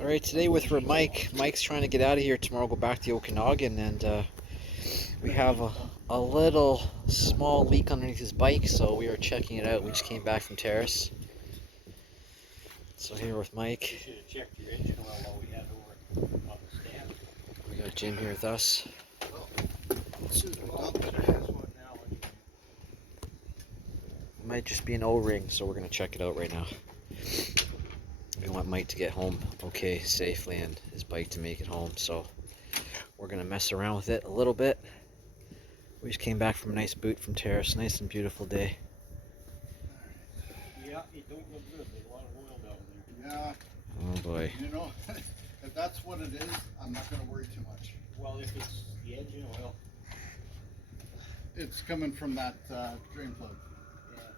All right, today with Mike. Mike's trying to get out of here tomorrow, go back to the Okanogan, and we have a little small leak underneath his bike, so we are checking it out. We just came back from Terrace. So here with Mike. You should have checked your engine oil while we had over on the stand. We got Jim here with us. It might just be an O-ring, so we're going to check it out right now. We want Mike to get home okay, safely, and his bike to make it home, so we're going to mess around with it a little bit. We just came back from a nice boot from Terrace, nice and beautiful day. Yeah, it don't look good. There's a lot of oil down there. Yeah. Oh boy. You know, if that's what it is, I'm not going to worry too much. Well, if it's the engine oil. It's coming from that drain plug. Yeah.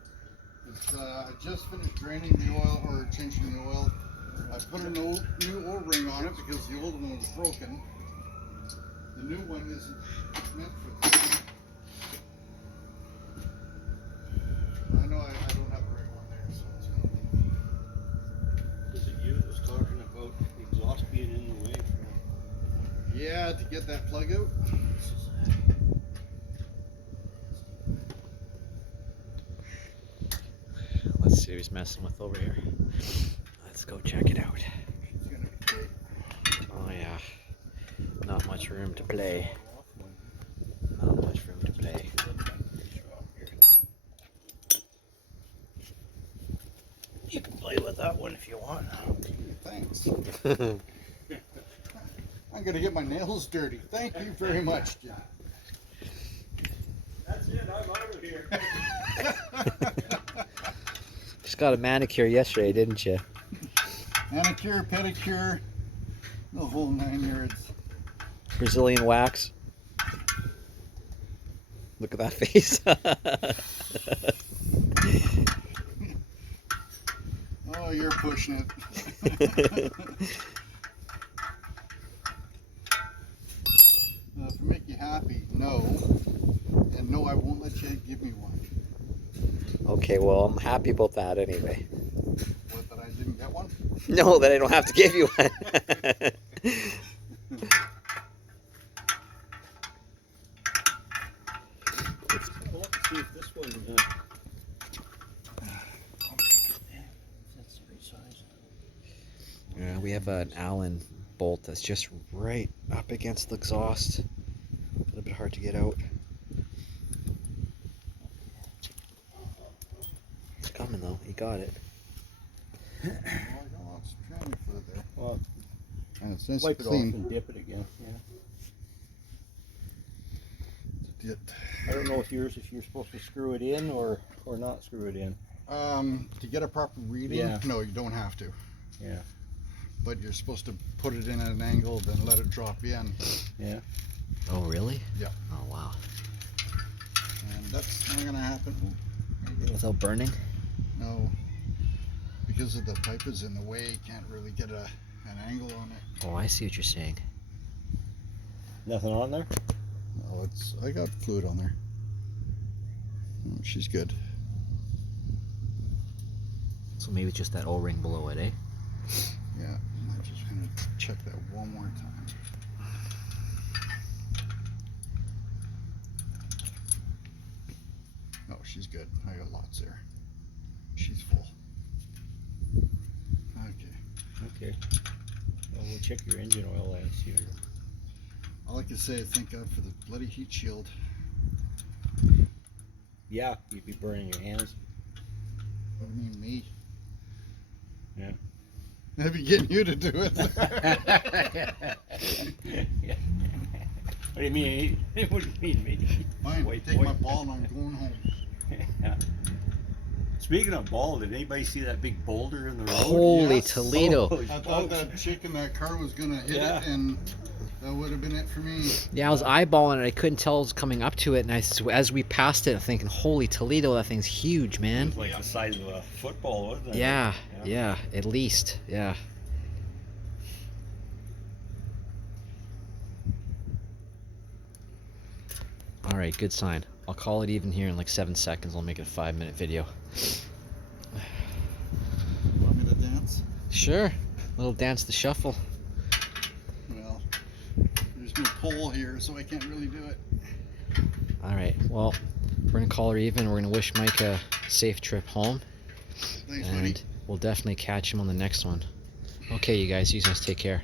It's I just finished draining the oil, or changing the oil. I put a new O-ring on it because the old one was broken. The new one isn't meant for this. I know I don't have the right one there, so it's going to be... Is it you that was talking about the exhaust being in the way? Yeah, to get that plug out. Let's see what he's messing with over here. Let's go check it out. She's going to be great. Oh yeah. Not much room to play. Not much room to play. You can play with that one if you want. Thanks. I'm going to get my nails dirty. Thank you very much, Jim. That's it, I'm out of here. Just got a manicure yesterday, didn't you? Manicure, pedicure, the whole 9 yards. Brazilian wax. Look at that face. Oh, you're pushing it. If it make you happy, no. And no, I won't let you give me one. Okay, well, I'm happy about that anyway. What, that I didn't get one? No, that I don't have to give you one. Well, let's see if this one that's the right size. Yeah, we have an Allen bolt that's just right up against the exhaust. A little bit hard to get out. It's coming though. You got it. Oh, I got lots of training for it there. Well, And it's nice wipe and it off clean. and dip it again. Yeah. I don't know if you're supposed to screw it in or not screw it in. To get a proper reading, Yeah. no, you don't have to. Yeah. But you're supposed to put it in at an angle, then let it drop in. Yeah. Oh, really? Yeah. Oh, wow. And that's not gonna happen. Without burning? No, because of the pipe is in the way, you can't really get an angle on it. Oh, I see what you're saying. Nothing on there? No, I got fluid on there. Oh, she's good. So maybe it's just that O-ring below it, eh? Yeah, I'm just gonna check that one more time. Oh, she's good. I got lots there. She's full. Okay. Okay. Well, we'll check your engine oil and see. All I can say is thank God for the bloody heat shield. Yeah, you'd be burning your hands. What do you mean, me? Yeah. I'd be getting you to do it. What do you mean? What do you mean, me? Fine, Wait, take wait. my ball and I'm going home. Yeah. Speaking of ball, did anybody see that big boulder in the road? Holy yes. Toledo. Holy I thought smokes. that chick in that car was gonna hit Yeah. it, and that would have been it for me. Yeah, I was eyeballing it. I couldn't tell it was coming up to it, and as we passed it, I'm thinking, holy Toledo, that thing's huge, It man. was like the size of a football, wasn't it? Yeah, yeah, at least, yeah. All right, good sign. I'll call it even here in like 7 seconds. I'll make it a 5-minute video. Want me to dance? Sure. Little dance the shuffle. Well, there's no pole here, so I can't really do it. All right. Well, we're gonna call her even. We're gonna wish Mike a safe trip home, Thanks, and buddy. we'll definitely catch him on the next one. Okay, you guys take care.